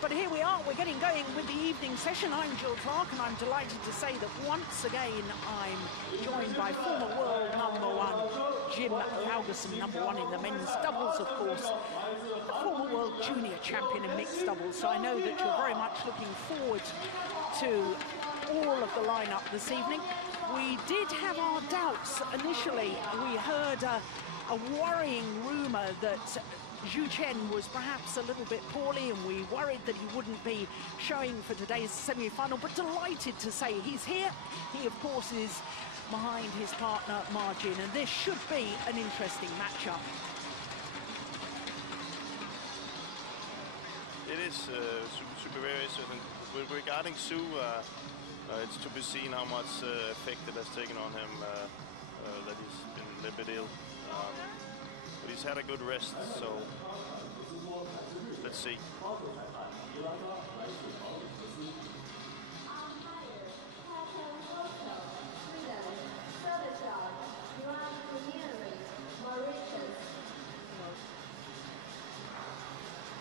But here we are, we're getting going with the evening session. I'm Jill Clark, and I'm delighted to say that once again I'm joined by former world #1 Jim Laugerson, #1 in the men's doubles, of course, former world junior champion in mixed doubles. So I know that you're very much looking forward to all of the lineup this evening. We did have our doubts initially. We heard a worrying rumour that Chen was perhaps a little bit poorly, and we worried that he wouldn't be showing for today's semi-final, but delighted to say he's here. He, of course, is behind his partner, Ma Jin, and this should be an interesting matchup. It is super very interesting. Regarding Sue, it's to be seen how much effect it has taken on him that he's been a little bit ill. But he's had a good rest, so let's see.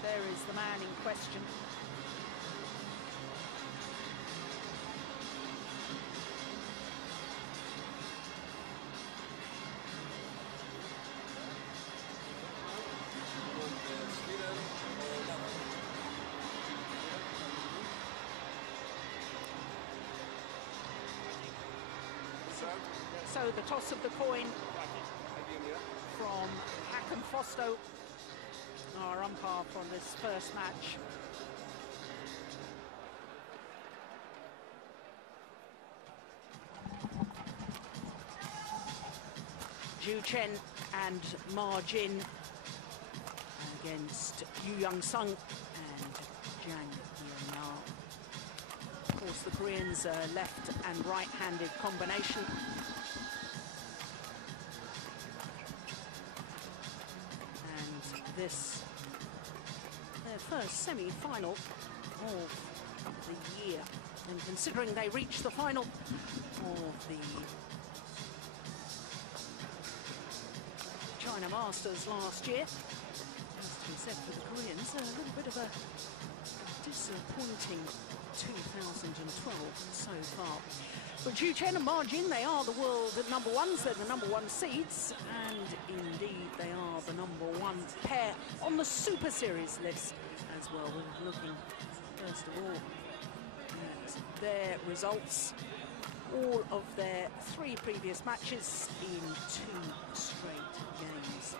There is the man in question. So the toss of the coin from Hakan Fosto, our umpire from this first match. Chen and Ma Jin against Yeon and Jang. Of course, the Koreans' left and right-handed combination. And this, their first semi-final of the year. And considering they reached the final of the China Masters last year, as we said for the Koreans, a little bit of a disappointing 2012 so far. But Chen and Ma Jin, they are the world #1s, they're the #1 seeds, and indeed they are the #1 pair on the Super Series list as well. We're looking first of all at their results. All of their 3 previous matches in 2 straight games.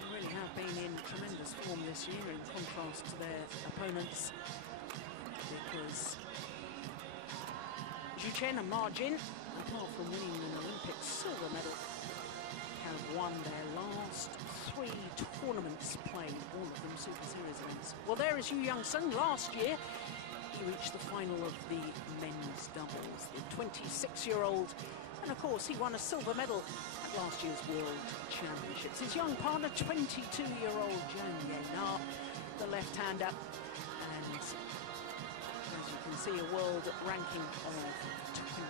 They really have been in tremendous form this year in contrast to their opponents, because Chen and Ma Jin, apart from winning an Olympic silver medal, have won their last 3 tournaments played, all of them Super Series events. Well, there is Yeon last year. He reached the final of the men's doubles, the 26-year-old, and of course he won a silver medal at last year's World Championships. His young partner, 22-year-old Jang, the left-hander, and as you can see, a world ranking of 25.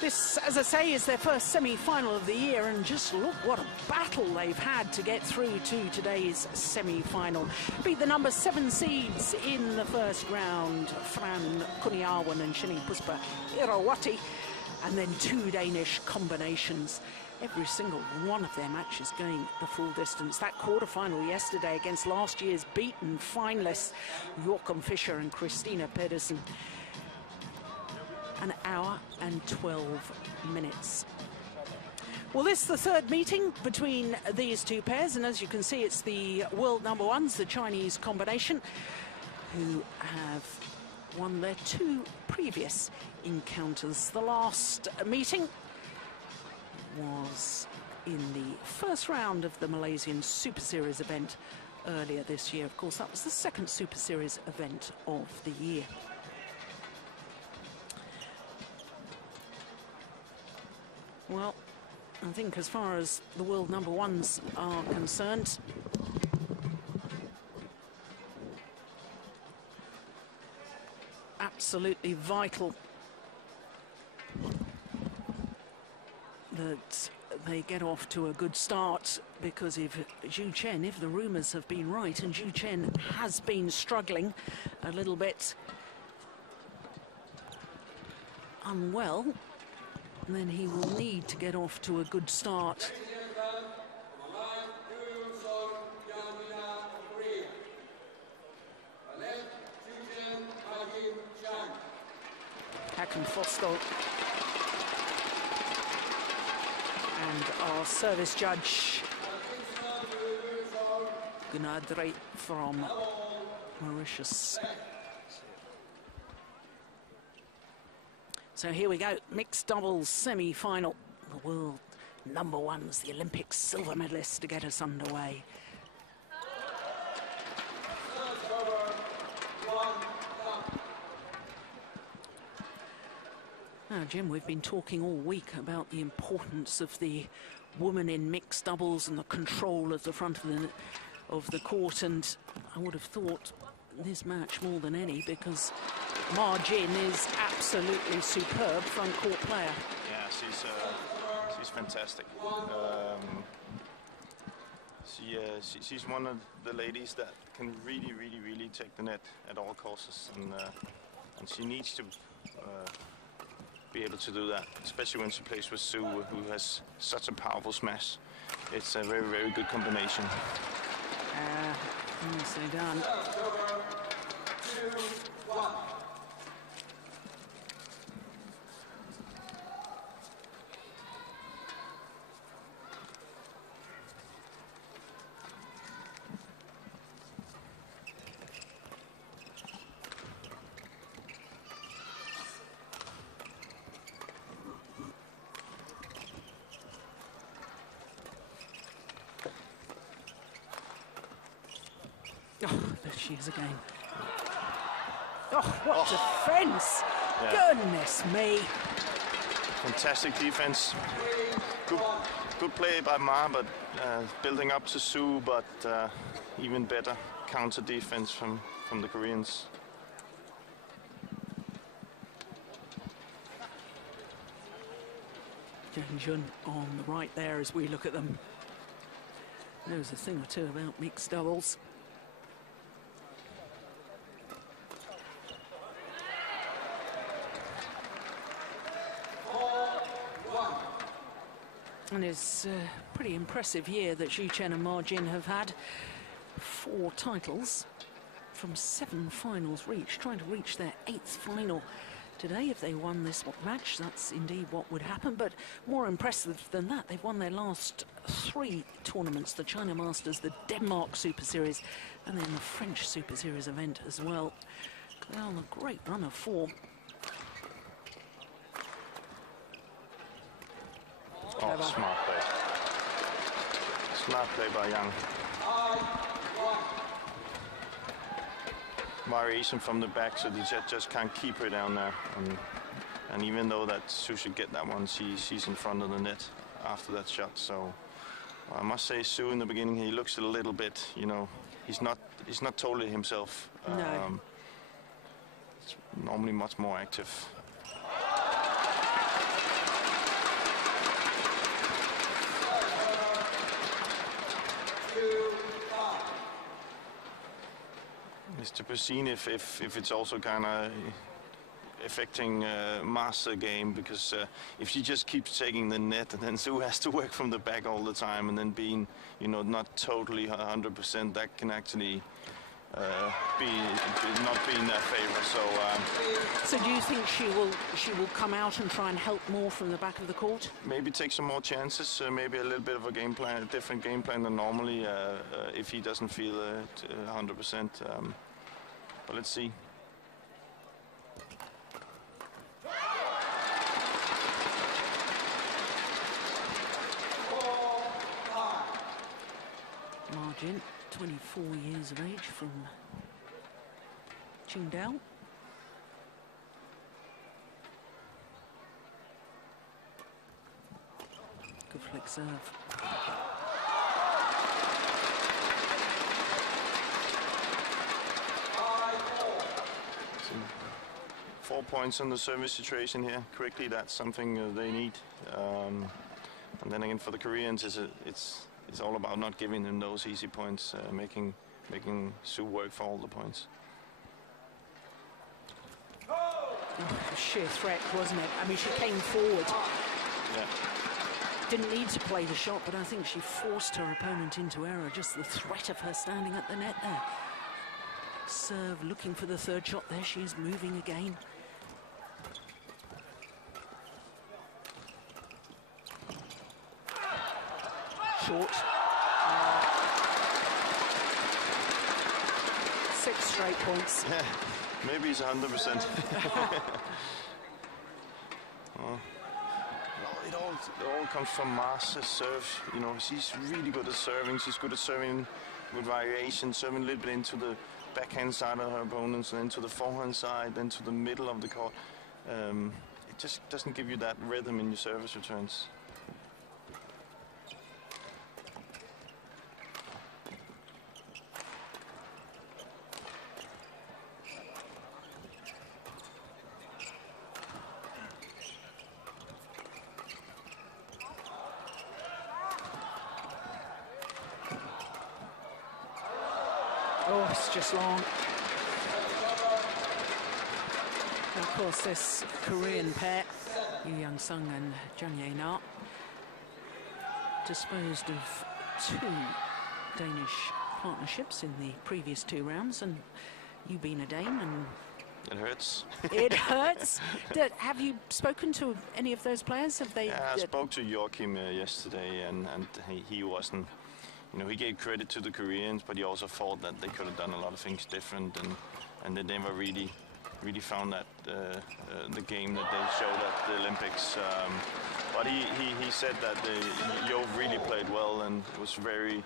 This, as I say, is their first semi-final of the year, and just look what a battle they've had to get through to today's semi-final. Beat the #7 seeds in the first round, Fran Kuniawan and Shining Puspa Irawati, and then 2 Danish combinations. Every single one of their matches going the full distance. That quarterfinal yesterday against last year's beaten finalists, Joachim Fischer and Christina Pedersen. An hour and 12 minutes. Well, this is the 3rd meeting between these 2 pairs, and as you can see, it's the world #1s, the Chinese combination, who have won their 2 previous encounters. The last meeting was in the first round of the Malaysian Super Series event earlier this year. Of course, that was the 2nd Super Series event of the year. Well, I think as far as the world #1s are concerned, absolutely vital that they get off to a good start, because if Chen, if the rumours have been right, and Chen has been struggling a little bit unwell, then he will need to get off to a good start. Hakan Fostel and our service judge Gunadre from Mauritius. So here we go, mixed doubles semi-final. The world #1s, the Olympic silver medalist, to get us underway. Now, Jim, we've been talking all week about the importance of the woman in mixed doubles and the control of the front of the court, and I would have thought this match more than any, because Ma Jin is absolutely superb front court player. Yeah, she's fantastic. She's one of the ladies that can really take the net at all costs, and she needs to be able to do that, especially when she plays with Sue, who has such a powerful smash. It's a very good combination. Nicely done. Oh, there she is again. Oh, what defense! Yeah. Goodness me! Fantastic defense. Good play by Ma, but building up to Sue, but even better counter defense from the Koreans. Jang on the right there as we look at them. Knows a thing or two about mixed doubles. And it's a pretty impressive year that Chen and Ma Jin have had. 4 titles from 7 finals reached, trying to reach their 8th final today. If they won this match, that's indeed what would happen. But more impressive than that, they've won their last 3 tournaments: the China Masters, the Denmark Super Series, and then the French Super Series event as well. They're on a great run of form. Oh, smart play. Smart play by Yang. Variation from the back, so the jet just can't keep her down there. And even though that Sue should get that one, she's in front of the net after that shot. So I must say, Sue in the beginning, he looks a little bit, you know, he's not totally himself. No. He's normally much more active. It's to be seen if it's also kind of affecting Ma's game, because if she just keeps taking the net, and then Sue has to work from the back all the time, and then being, you know, not totally 100%, that can actually not be in their favor. So do you think she will come out and try and help more from the back of the court? Maybe take some more chances, maybe a little bit of a game plan, a different game plan than normally, if he doesn't feel 100%. But let's see. Ma Jin, 24 years of age, from Qingdao. Good flick serve. 4 points on the service situation here. Quickly, that's something they need. And then again, for the Koreans, it's all about not giving them those easy points, making Su work for all the points. Oh, sheer threat, wasn't it? I mean, she came forward. Yeah. Didn't need to play the shot, but I think she forced her opponent into error. Just the threat of her standing at the net there. Serve, looking for the third shot. There she is, moving again. Short. 6 straight points. Yeah, maybe he's 100%. Well, it all comes from Mars' serve. You know, she's really good at serving. She's good at serving with variation, serving a little bit into the backhand side of her opponents, and then to the forehand side, then to the middle of the court. It just doesn't give you that rhythm in your service returns. Oh, it's just long. And of course, this Korean pair, Yeon and Jang, disposed of 2 Danish partnerships in the previous 2 rounds, and you being a Dane, and it hurts. It hurts. Have you spoken to any of those players? Have they? Yeah, I spoke to Joachim yesterday, and he wasn't. You know, he gave credit to the Koreans, but he also thought that they could have done a lot of things different, and they never really found that the game that they showed at the Olympics. But he said that Yo really played well and was very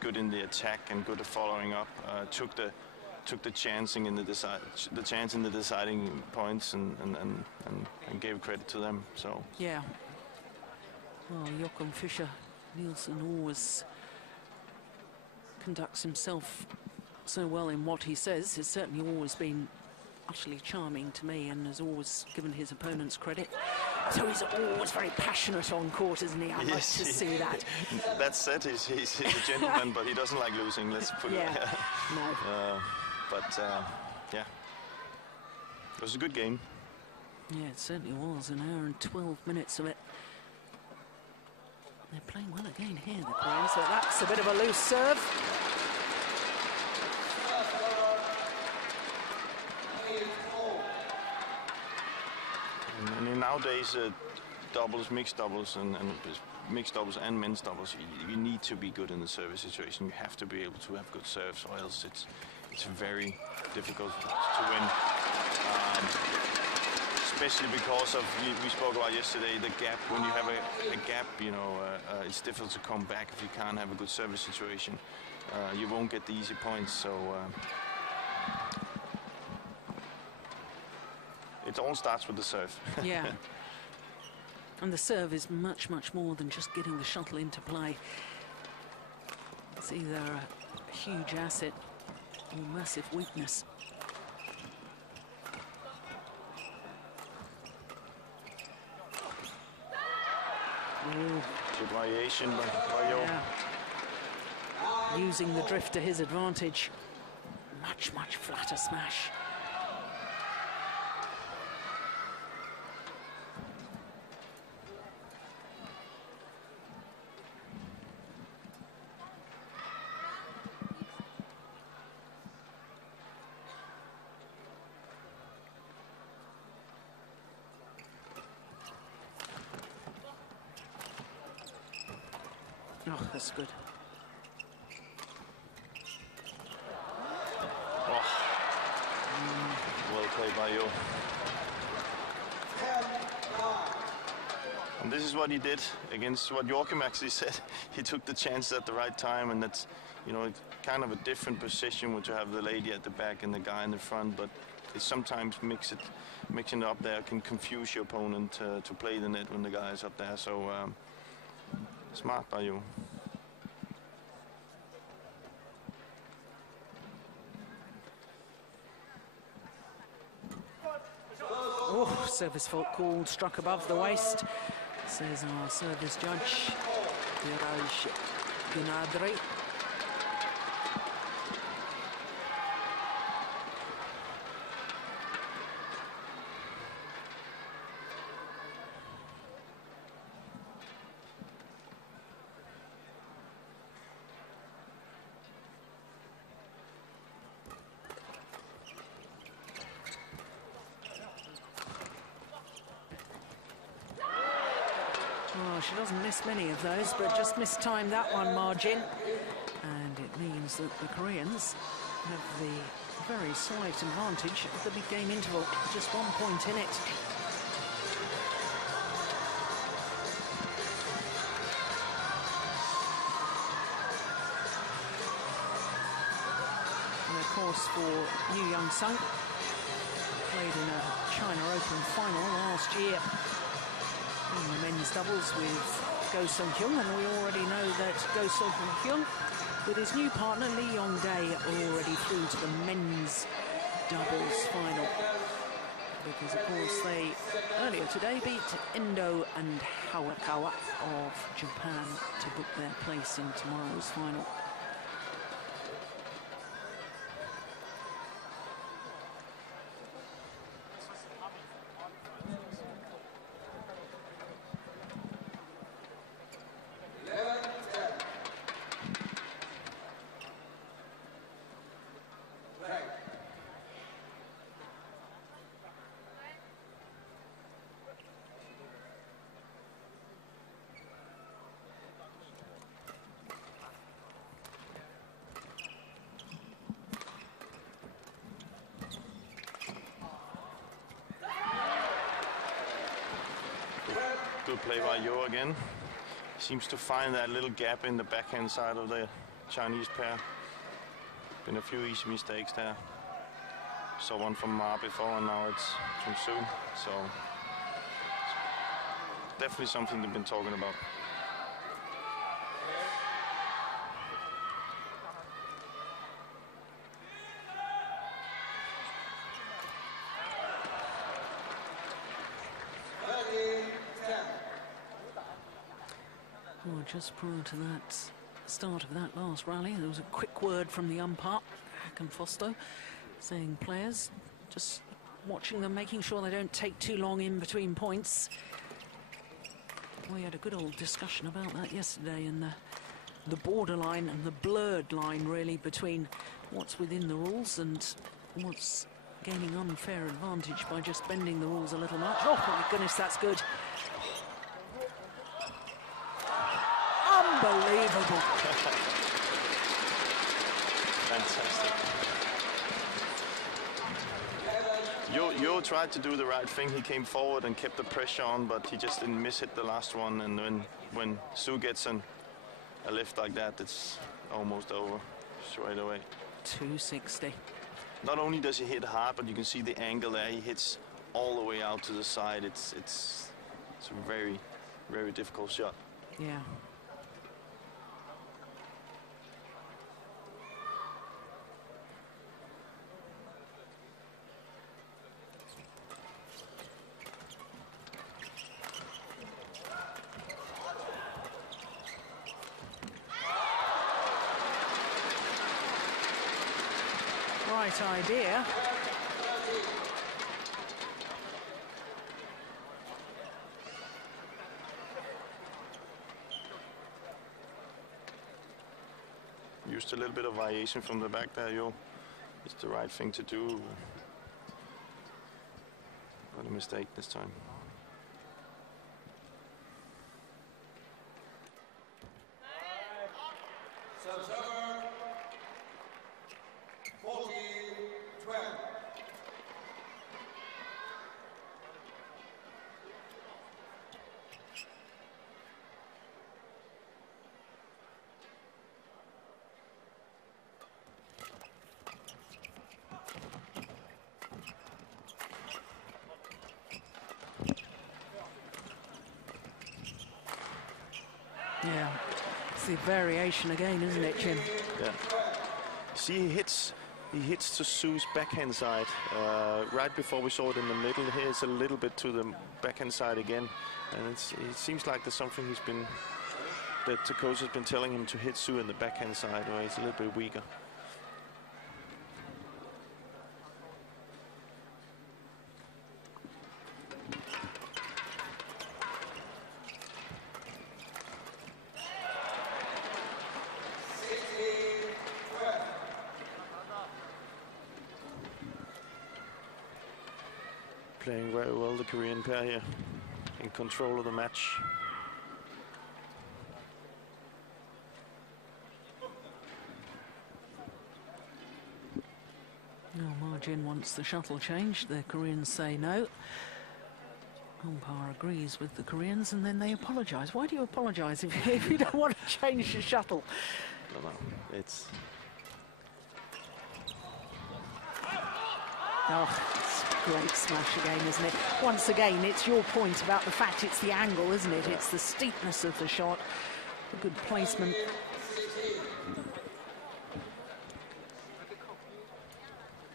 good in the attack and good at following up. Took the chancing in the chance in the deciding points and gave credit to them. So yeah. Well, Joachim Fischer Nielsen always conducts himself so well in what he says. He's certainly always been utterly charming to me and has always given his opponents credit. So he's always very passionate on court, isn't he? I like to see that. That said, he's a gentleman, but he doesn't like losing, let's put it. No. Yeah, it was a good game. Yeah, it certainly was. An hour and 12 minutes of it. They're playing well again here, the Koreans, so that's a bit of a loose serve. And nowadays, doubles, mixed doubles, and mixed doubles and men's doubles, you need to be good in the service situation. You have to be able to have good serves, or else it's very difficult to win. Especially because of, we spoke about yesterday, the gap. When you have a gap, you know, it's difficult to come back if you can't have a good service situation. You won't get the easy points, so it all starts with the serve. Yeah. And the serve is much, much more than just getting the shuttle into play. It's either a huge asset or massive weakness. Good variation by Yo. Yeah. Using the drift to his advantage. Much, much flatter smash. Oh, that's good. Oh. Well played by Yo. And this is what he did against what Joachim actually said. He took the chance at the right time, and that's, you know, kind of a different position when you have the lady at the back and the guy in the front, but it's sometimes mixing it up there can confuse your opponent to play the net when the guy is up there. So smart by you. Oh, service fault called, struck above the waist. says our service judge, Biraj Gunadri. She doesn't miss many of those, but just mistimed that one margin. And it means that the Koreans have the very slight advantage of the big game interval. Just 1 point in it. And of course, for Yeon, played in a China Open final last year in the men's doubles with Go Seong-hyun, and we already know that Go Seong-hyun, with his new partner Li-NIng, are already through to the men's doubles final. Because, of course, they earlier today beat Endo and Hawakawa of Japan to book their place in tomorrow's final. Good play by Yeon again. Seems to find that little gap in the backhand side of the Chinese pair. Been a few easy mistakes there. Saw one from Ma before, and now it's from Su. So definitely something they've been talking about. Well, just prior to that start of that last rally, there was a quick word from the umpire, Hakan Fosto, saying players, just watching them, making sure they don't take too long in between points. We had a good old discussion about that yesterday, and the borderline and the blurred line, really, between what's within the rules and what's gaining unfair advantage by just bending the rules a little much. Oh, my goodness, that's good. Unbelievable. Fantastic. Yeon tried to do the right thing. He came forward and kept the pressure on, but he just didn't miss-hit the last one. And when Su gets a lift like that, it's almost over straight away. 260. Not only does he hit hard, but you can see the angle there. He hits all the way out to the side. It's a very, very difficult shot. Yeah. Right idea. Used a little bit of variation from the back there, Yeon. It's the right thing to do. But a mistake this time. Yeah, it's the variation again, isn't it, Chen? Yeah. See, he hits he hits to Su's backhand side. Right before we saw it in the middle, here's a little bit to the backhand side again. And it seems like there's something that the coach has been telling him to hit Su in the backhand side, where he's a little bit weaker. Playing very well, the Korean pair here, in control of the match. Now Jin wants the shuttle changed. The Koreans say no. Umpire agrees with the Koreans, and then they apologise. Why do you apologise if you don't want to change the shuttle? No, it's... Oh, it's a great smash again, isn't it? Once again, it's your point about the fact it's the angle, isn't it? It's the steepness of the shot, the good placement.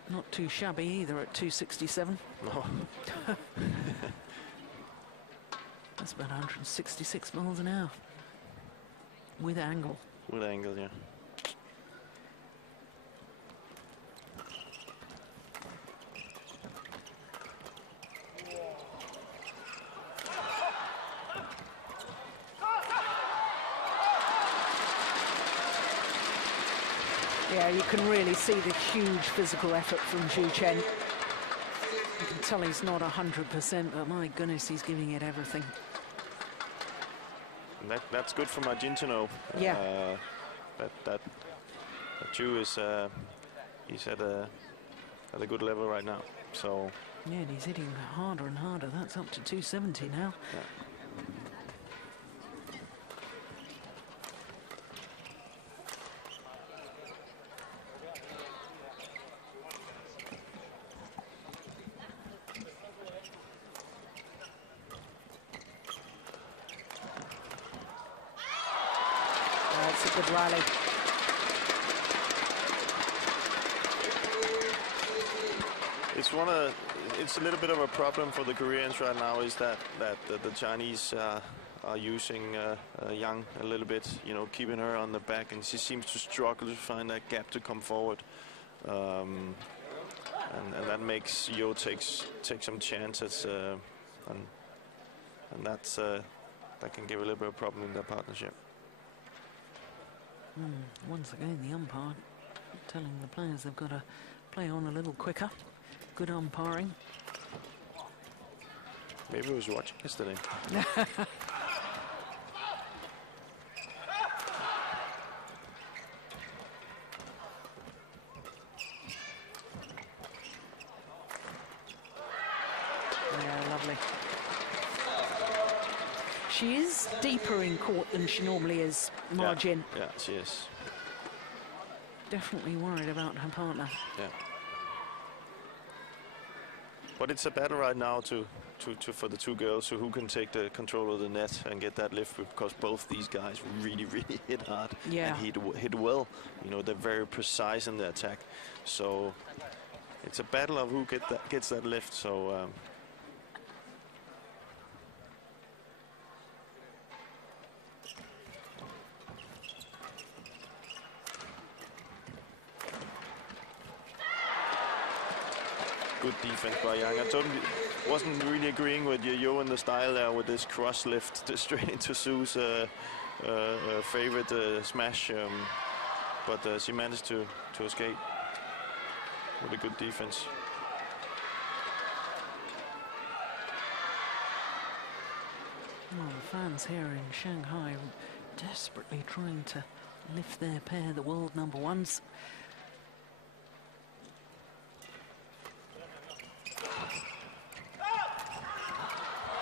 Not too shabby either at 267. No. That's about 166 miles an hour. With angle. With angle, yeah. Yeah, you can really see the huge physical effort from Zhu Chen. You can tell he's not 100%, but my goodness, he's giving it everything. That's good for Jin to know. Yeah. That Zhu is he's at a good level right now. So. Yeah, and he's hitting harder and harder. That's up to 270 now. Yeah. That's a good rally. It's a little bit of a problem for the Koreans right now, is that the Chinese are using Yang a little bit, you know, keeping her on the back, and she seems to struggle to find that gap to come forward, and that makes Yeon take some chances, and that can give a little bit of problem in their partnership. Once again, the umpire telling the players they've got to play on a little quicker. Good umpiring. Maybe I was watching yesterday. Yeah, lovely. She is deeper in court than she normally is, Jin. Yeah, she is. Definitely worried about her partner. Yeah. But it's a battle right now for the two girls who can take the control of the net and get that lift, because both these guys really hit hard and hit well. You know, they're very precise in their attack. So it's a battle of who gets that lift. So. Good defense by Yang. I wasn't really agreeing with Yeon in the style there with this cross lift straight into Su's favorite smash, but she managed to escape with a good defense. Well, the fans here in Shanghai desperately trying to lift their pair, the world number ones.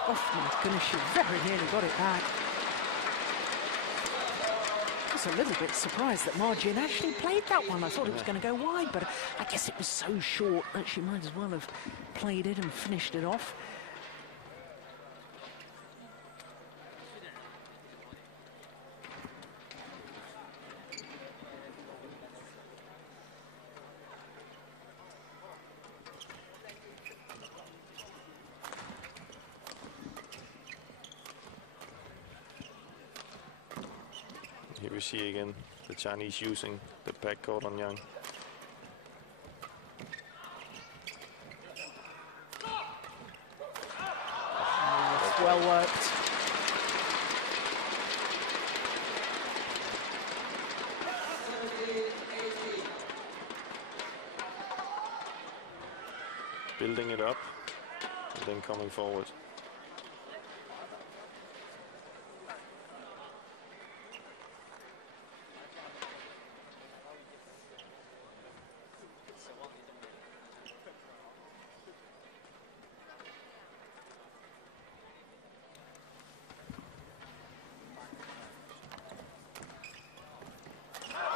Oh my goodness, she very nearly got it back. I was a little bit surprised that Jin actually played that one. I thought it was going to go wide, but I guess it was so short that she might as well have played it and finished it off. we see again the Chinese using the backcourt on Yang. It's well worked. Building it up and then coming forward.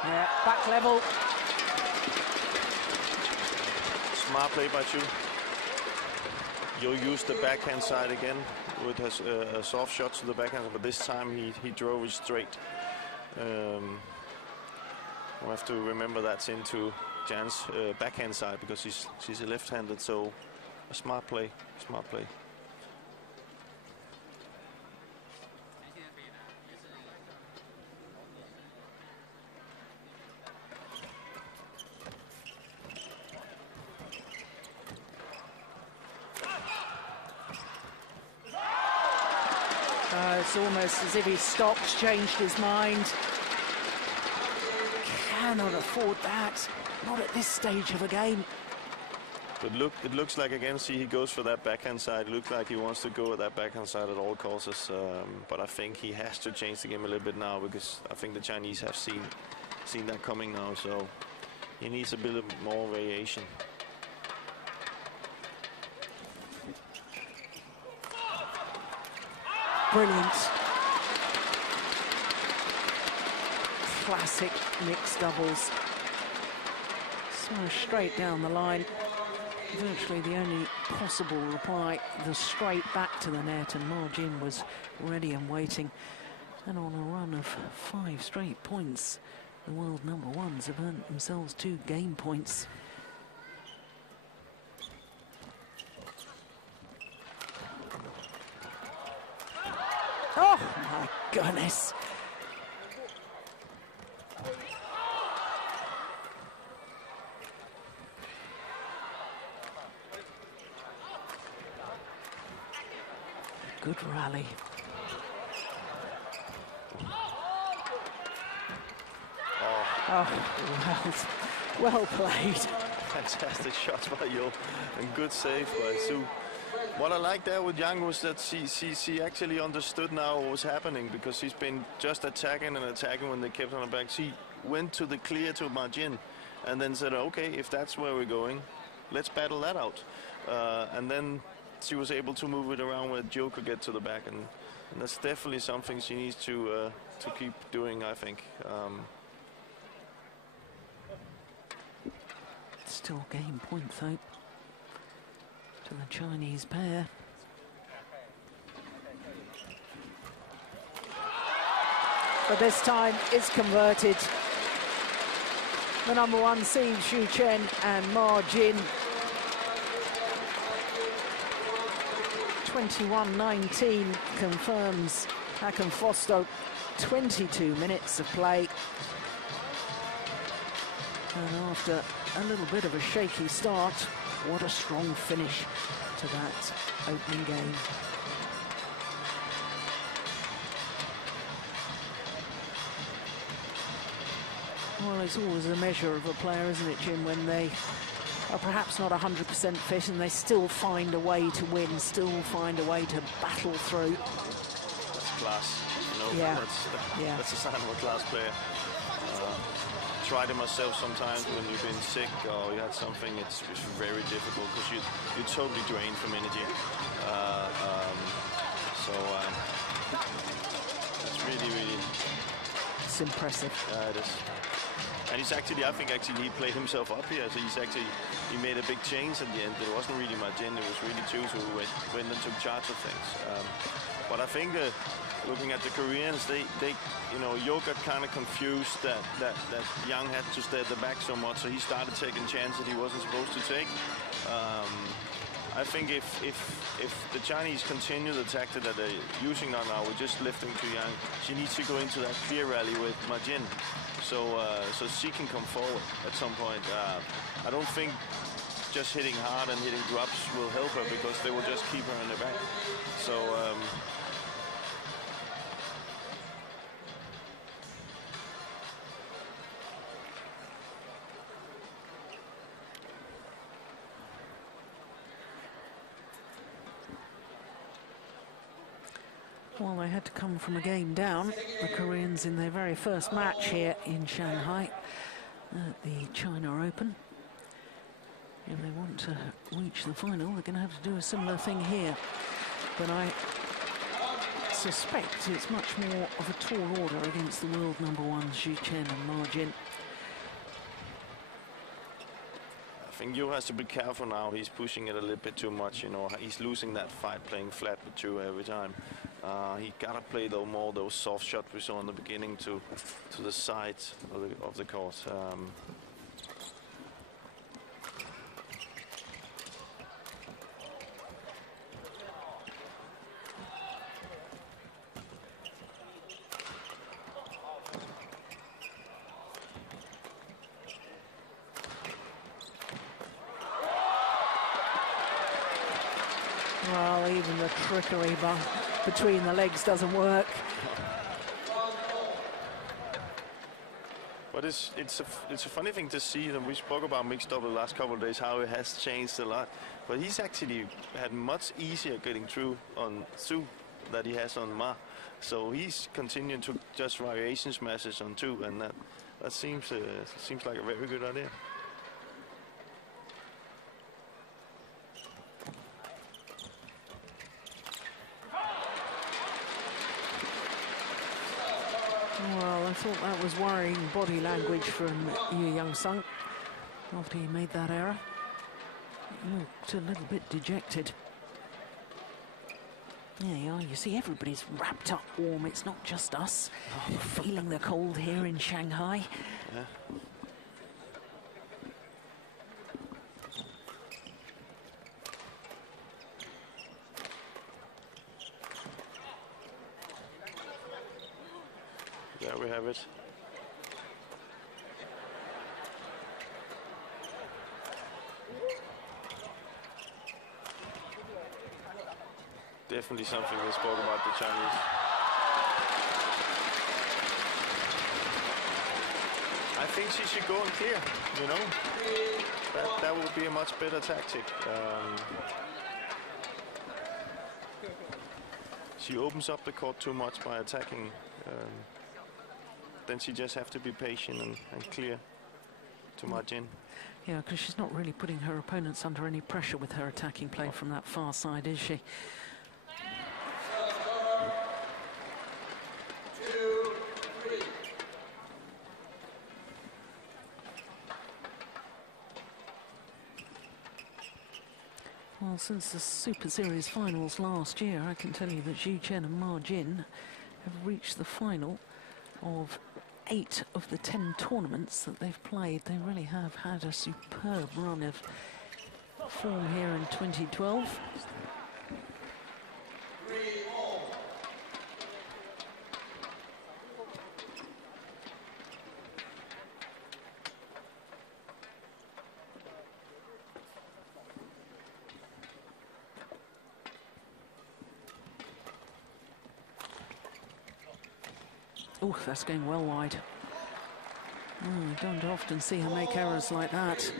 Yeah, back level. Smart play by Chu. You'll use the backhand side again with his a soft shot to the backhand, but this time he drove it straight. We'll have to remember that's into Jan's backhand side because she's a left-handed, so a smart play, smart play. It's almost as if he stopped, changed his mind. Cannot afford that, not at this stage of a game. But look, it looks like again, see, he goes for that backhand side. It looks like he wants to go at that backhand side at all costs. But I think he has to change the game a little bit now because I think the Chinese have seen that coming now. So he needs a bit more variation. Brilliant. Classic mixed doubles. Smash straight down the line. Virtually the only possible reply, the straight back to the net, and Ma Jin was ready and waiting. And on a run of 5 straight points, the world #1s have earned themselves 2 game points. Oh my goodness. Good rally. Oh, well played. Fantastic shots by Yeon and good save by Su. What I like there with Yang was that she actually understood now what was happening, because she's been just attacking and attacking when they kept on her back. She went to the clear to Ma Jin and then said, okay, if that's where we're going, let's battle that out. And then she was able to move it around where Joe could get to the back, and that's definitely something she needs to keep doing, I think. Still game point though to the Chinese pair. But this time it's converted. The #1 seed, Xu Chen and Ma Jin. 21-19 confirms Hakan Fosto. 22 minutes of play. And after a little bit of a shaky start, what a strong finish to that opening game. Well, it's always a measure of a player, isn't it, Jim, when they are perhaps not 100% fit and they still find a way to win, still find a way to battle through. That's class, you know. Yeah. That's a sign of a class player. Tried it myself sometimes when you've been sick or you had something. It's very difficult because you're totally drained from energy. That's really. It's impressive. It is. And he's actually, I think he played himself up here. So he made a big change at the end. It wasn't really Ma Jin, it was really Chu who went and took charge of things. But I think looking at the Koreans, they Yeon got kind of confused that Yang had to stay at the back so much, so he started taking chances he wasn't supposed to take. I I think if the Chinese continue the tactic that they're using now, we're just lifting to Yang. She needs to go into that clear rally with Ma Jin, so she can come forward at some point. I don't think just hitting hard and hitting drops will help her, because they will just keep her in the back. So. Well, they had to come from a game down, the Koreans, in their very first match here in Shanghai at the China Open. If they want to reach the final, they're going to have to do a similar thing here. But I suspect it's much more of a tall order against the world #1, Chen and Ma Jin. I think Yu has to be careful now. He's pushing it a little bit too much, you know. He's losing that fight playing flat with Chu every time. He gotta play though more those soft shots we saw in the beginning to the sides of the court. Well, even the trickery between the legs doesn't work. But it's a funny thing to see that we spoke about mixed double the last couple of days, how it has changed a lot. But he's actually had much easier getting through on Su than he has on Ma. So he's continuing to just variation smashes on two, and that seems like a very good idea. Well, I thought that was worrying body language from Yeon after he made that error. He looked a little bit dejected. There you are. You see, everybody's wrapped up warm. It's not just us feeling the cold here in Shanghai. Yeah. There we have it. Definitely something we spoke about the Chinese. I think she should go and clear, you know. That would be a much better tactic. She opens up the court too much by attacking. Then she just have to be patient and clear to Ma Jin. Yeah, because she's not really putting her opponents under any pressure with her attacking play from that far side, is she? Well, since the Super Series finals last year, I can tell you that Chen and Ma Jin have reached the final of 8 of the 10 tournaments that they've played. They really have had a superb run of form here in 2012. Oh, that's going well wide. Oh, I don't often see her make errors like that.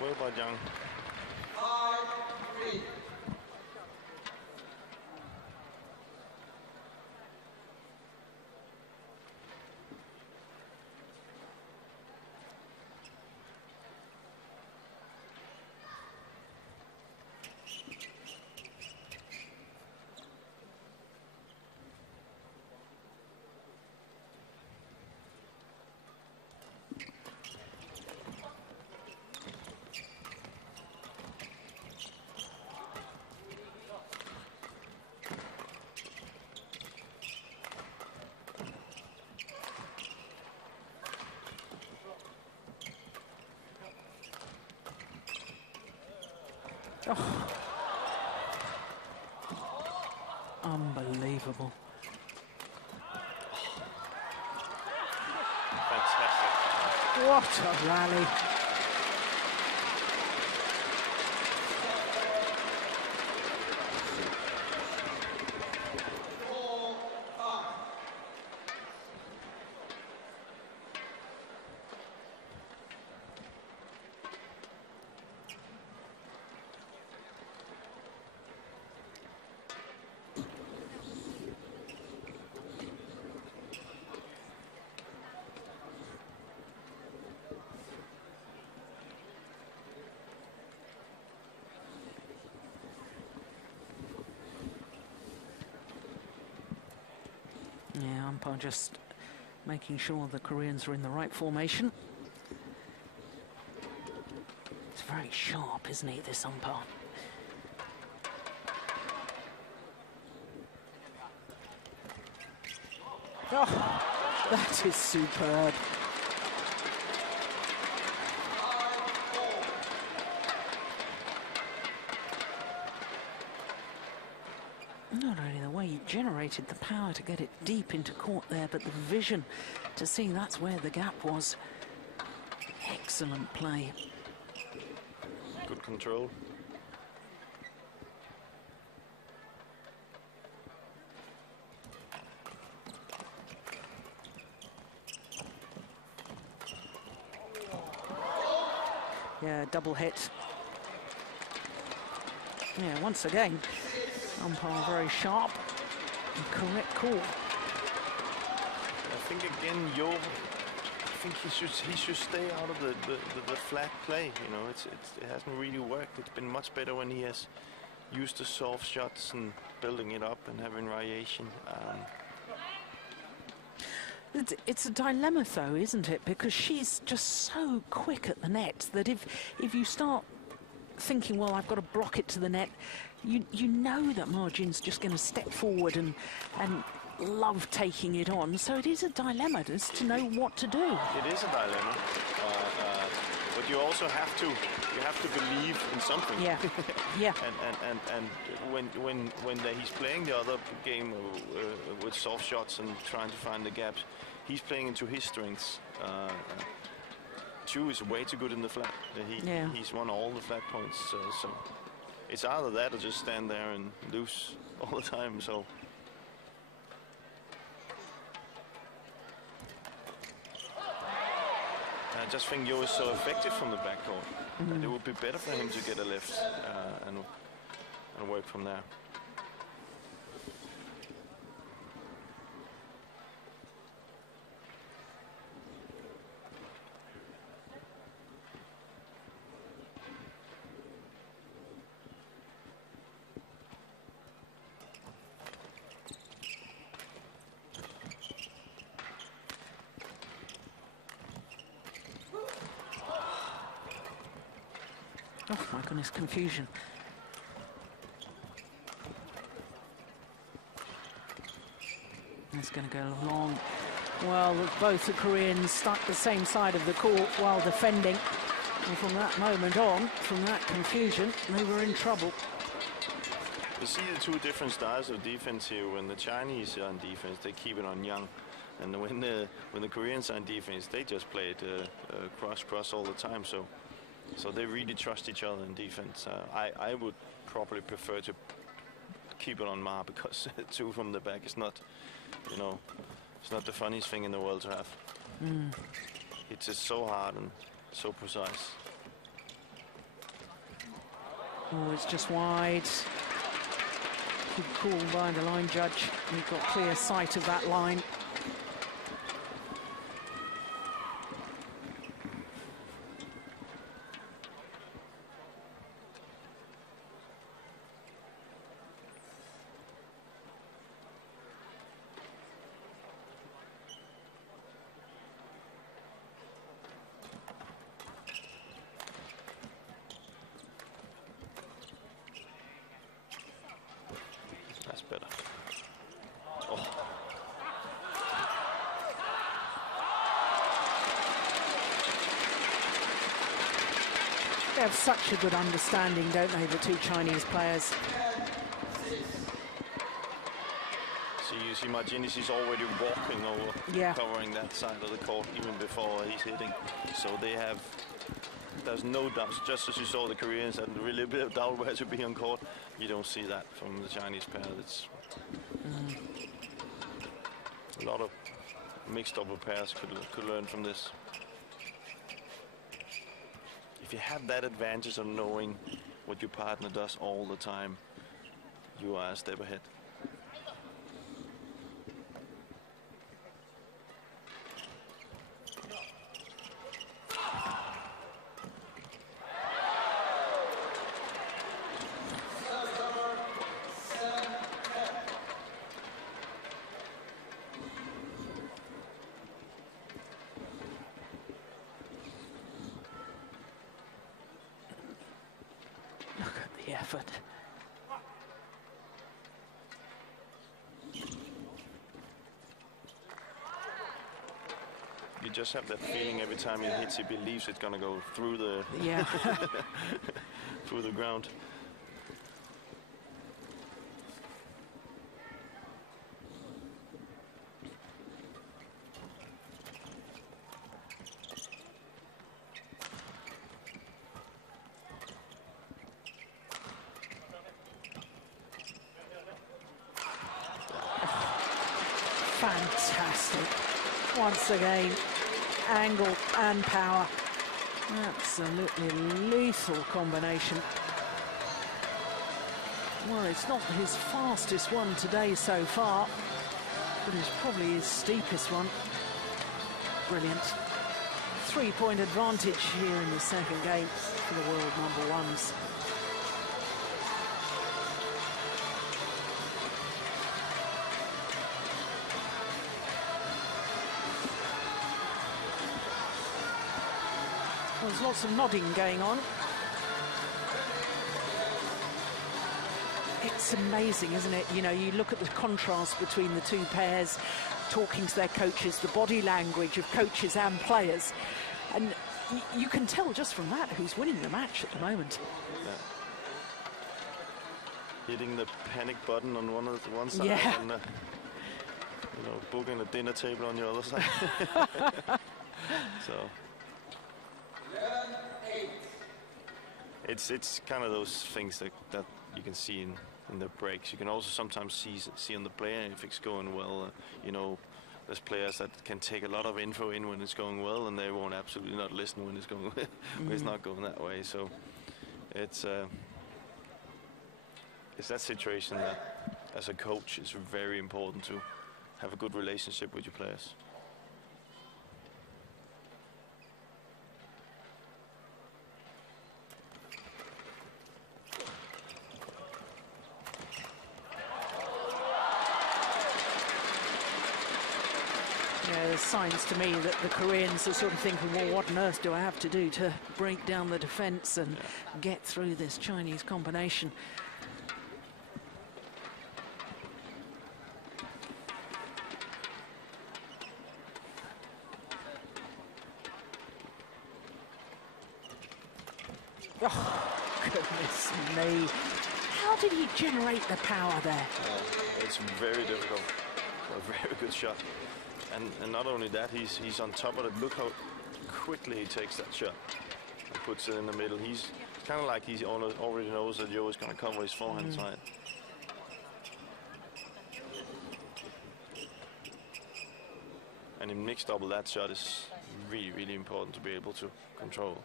Well by Jang. Oh. Unbelievable. Fantastic. What a rally. Yeah, umpire just making sure the Koreans are in the right formation. It's very sharp, isn't he, this umpire? Oh, that is superb. Not only the way he generated the power to get it deep into court there, but the vision to see that's where the gap was. Excellent play. Good control. Yeah, double hit. Yeah, once again, umpire very sharp and correct call. I think again, Yeon, I think he should stay out of the flat play. You know, it hasn't really worked. It's been much better when he has used the soft shots and building it up and having variation. It's a dilemma, though, isn't it? Because she's just so quick at the net that if you start thinking, well, I've got to block it to the net, you know that Marjin's just going to step forward and love taking it on. So it is a dilemma as to know what to do. It is a dilemma, but you also have to believe in something. Yeah, yeah. and when he's playing the other game with soft shots and trying to find the gaps, he's playing into his strengths. Chu is way too good in the flat. He's won all the flat points, so it's either that or just stand there and lose all the time. So I just think Yeon is so effective from the backcourt that it would be better for him to get a lift and work from there. Oh, my goodness, confusion. It's going to go long. Well, both the Koreans stuck the same side of the court while defending. And from that moment on, from that confusion, they were in trouble. You see the two different styles of defense here. When the Chinese are on defense, they keep it on Jang. And when the Koreans are on defense, they just play it cross all the time. So they really trust each other in defense. I would probably prefer to keep it on Ma, because two from the back is not, you know, it's not the funniest thing in the world to have. It's just so hard and so precise. Oh, it's just wide. Good call by the line judge. We've got clear sight of that line. Better. Oh. have such a good understanding, don't they, the two Chinese players? So you see Marginis is already walking over, covering that side of the court even before he's hitting. So they have, there's no doubt, just as you saw the Koreans had really a bit of doubt where to be on court, you don't see that from the Chinese pair. It's a lot of mixed double pairs could learn from this. If you have that advantage of knowing what your partner does all the time, you are a step ahead. Effort. You just have that feeling every time he hits, he believes it's going to go through the through the ground. Fantastic. Once again, angle and power. Absolutely lethal combination. Well, it's not his fastest one today so far, but it's probably his steepest one. Brilliant. 3-point advantage here in the second game for the world number ones. There's lots of nodding going on. It's amazing, isn't it? You know, you look at the contrast between the two pairs, talking to their coaches, the body language of coaches and players. And you can tell just from that who's winning the match at the moment. Yeah. Hitting the panic button on one side and you know, booking a dinner table on the other side. So it's kind of those things that you can see in the breaks. You can also sometimes see on the player if it's going well. You know, there's players that can take a lot of info in when it's going well, and they won't absolutely not listen when it's going when it's not going that way. So it's that situation that, as a coach, is very important to have a good relationship with your players. There's signs to me that the Koreans are sort of thinking, well, what on earth do I have to do to break down the defense and get through this Chinese combination? Oh, goodness me. How did he generate the power there? It's very difficult. A very good shot. And not only that, he's on top of it. Look how quickly he takes that shot and puts it in the middle. He's kind of like he already knows that Yeon is going to cover his forehand side. And in mixed double, that shot is really, really important to be able to control.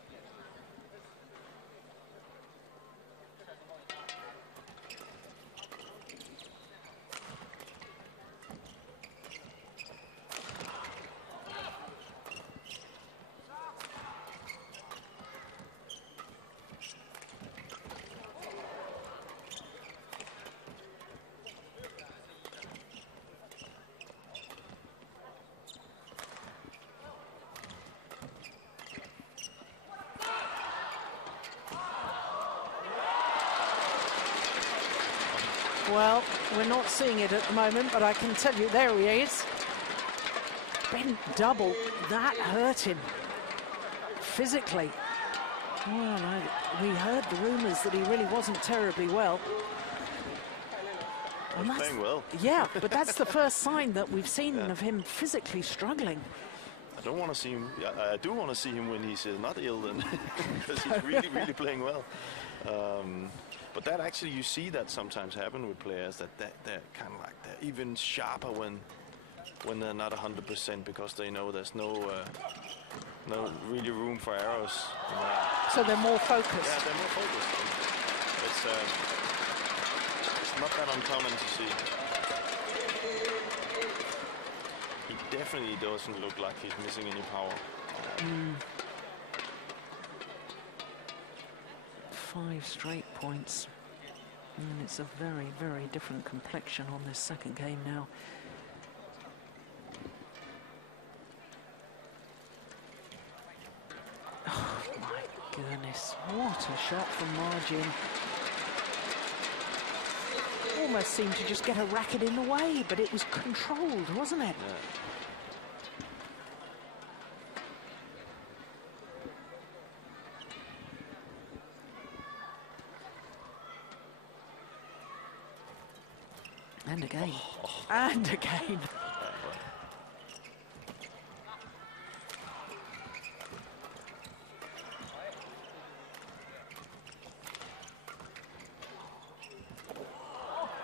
Well, we're not seeing it at the moment, but I can tell you, there he is. Bent double, that hurt him physically. Well, we heard the rumours that he really wasn't terribly well. He's playing well. Yeah, but that's the first sign that we've seen of him physically struggling. I don't want to see him. I do want to see him when he's not ill, then, because he's really playing well. But that actually, you see that sometimes happen with players, that they're kind of like, they're even sharper when they're not 100%, because they know there's no really room for errors. So they're more focused. Yeah, they're more focused. It's not that uncommon to see. He definitely doesn't look like he's missing any power. 5 straight points. And it's a very different complexion on this second game now. Oh, my goodness. What a shot from Margin. Almost seemed to just get a racket in the way, but it was controlled, wasn't it? Yeah. And again. And again.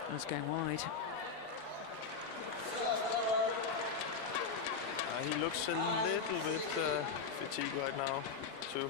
That's going wide. He looks a little bit fatigued right now, too.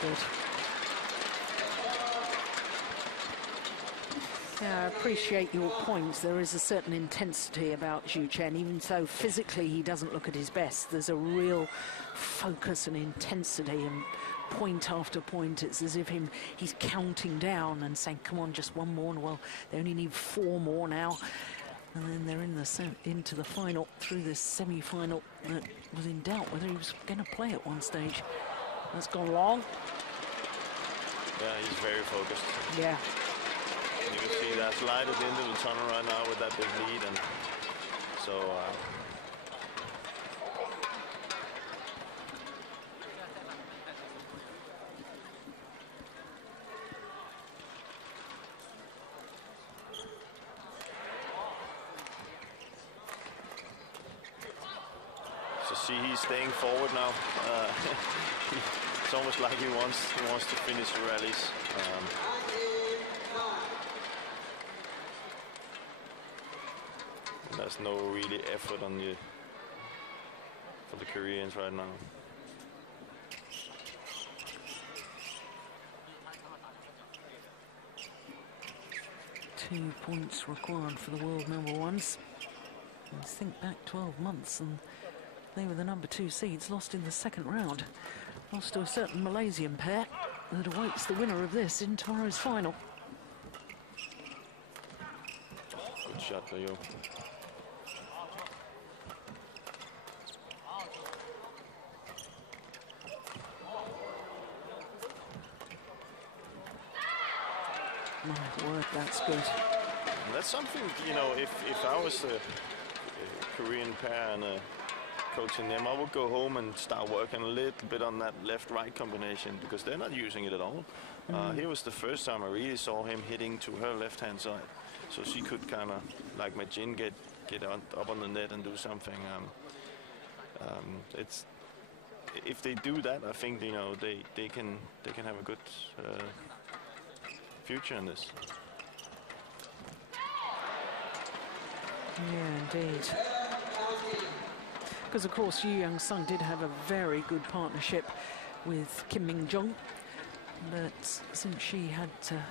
Good. Yeah, I appreciate your points. There is a certain intensity about Chen, even though physically he doesn't look at his best. There's a real focus and intensity, and point after point, it's as if he's counting down and saying, come on, just one more. And well, they only need 4 more now. And then they're into the final, through this semi-final that was in doubt whether he was going to play at one stage. That's gone long. Yeah, he's very focused. Yeah. You can see that light at the end of the tunnel right now with that big lead, and so see, he's staying forward now. It's almost like he wants to finish the rallies. There's no really effort for the Koreans right now. Two points required for the world number ones. And think back 12 months, and they were the number 2 seeds, lost in the second round. Lost to a certain Malaysian pair that awaits the winner of this in tomorrow's final. Good shot for you. My word, that's good. And that's something, you know, if I was a Korean pair and coaching them, I would go home and start working a little bit on that left-right combination, because they're not using it at all. Here was the first time I really saw him hitting to her left-hand side, so she could kind of, like my Jin, get up on the net and do something. It's, if they do that, I think, you know, they can have a good future in this. Yeah, indeed. Because, of course, Yeon did have a very good partnership with Kim Min-jung, but since she had a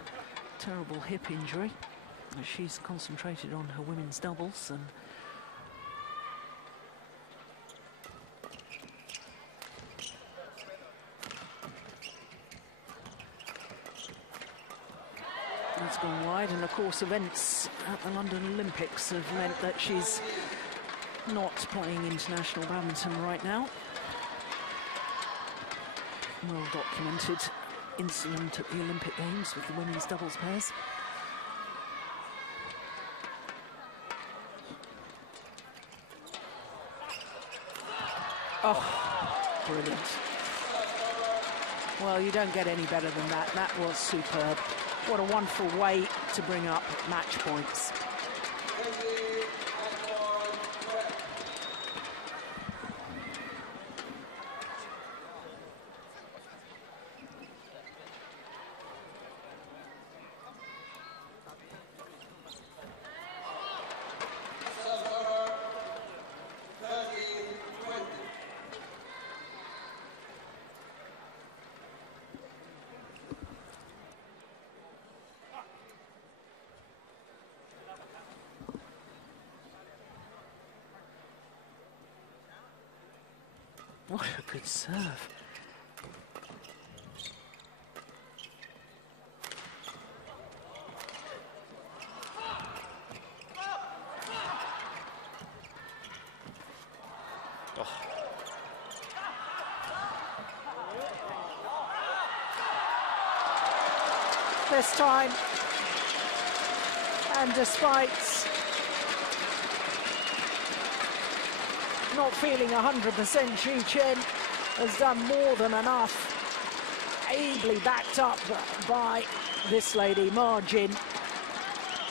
terrible hip injury, she's concentrated on her women's doubles, and gone wide, and of course events at the London Olympics have meant that she's not playing international badminton right now. Well documented incident at the Olympic Games with the women's doubles pairs. Oh, brilliant. Well, you don't get any better than that. That was superb. What a wonderful way to bring up match points. What a good serve. Oh. This time, and despite not feeling 100%, Chen has done more than enough, ably backed up by this lady, Ma Jin,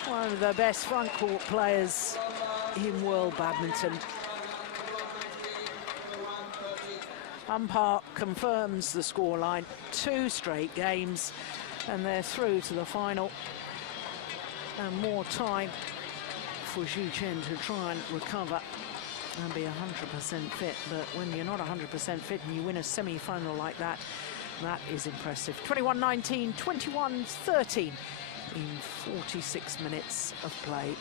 one of the best front court players in world badminton. Umpire confirms the scoreline, 2 straight games, and they're through to the final. And more time for Zhu Chen to try and recover and be 100% fit. But when you're not 100% fit and you win a semi-final like that, that is impressive. 21-19, 21-13 in 46 minutes of play.